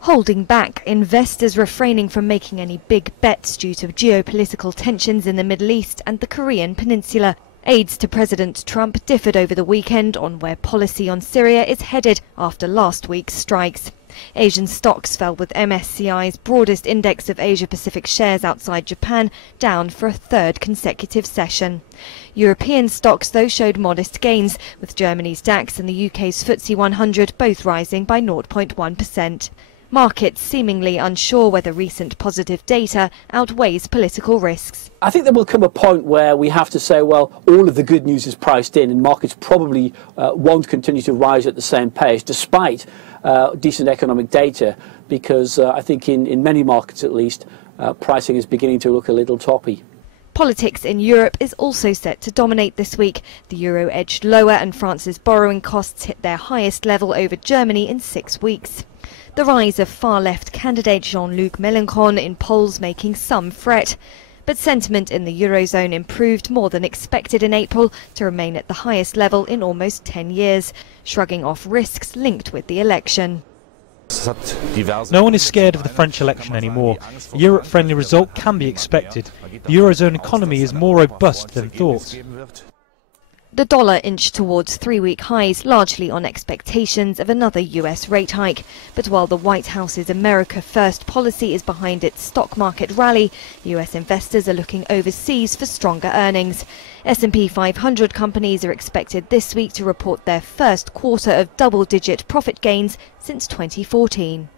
Holding back, investors refraining from making any big bets due to geopolitical tensions in the Middle East and the Korean peninsula. Aides to President Trump differed over the weekend on where policy on Syria is headed after last week's strikes. Asian stocks fell, with MSCI's broadest index of Asia-Pacific shares outside Japan down for a third consecutive session. European stocks, though, showed modest gains, with Germany's DAX and the UK's FTSE 100 both rising by 0.1%. Markets seemingly unsure whether recent positive data outweighs political risks. I think there will come a point where we have to say, well, all of the good news is priced in, and markets probably won't continue to rise at the same pace, despite decent economic data, because I think in many markets at least, pricing is beginning to look a little toppy. Politics in Europe is also set to dominate this week. The euro edged lower and France's borrowing costs hit their highest level over Germany in 6 weeks. The rise of far-left candidate Jean-Luc Mélenchon in polls making some fret. But sentiment in the Eurozone improved more than expected in April to remain at the highest level in almost 10 years, shrugging off risks linked with the election. No one is scared of the French election anymore. A Europe-friendly result can be expected. The Eurozone economy is more robust than thought. The dollar inched towards 3-week highs, largely on expectations of another US rate hike. But while the White House's America First policy is behind its stock market rally, US investors are looking overseas for stronger earnings. S&P 500 companies are expected this week to report their first quarter of double-digit profit gains since 2014.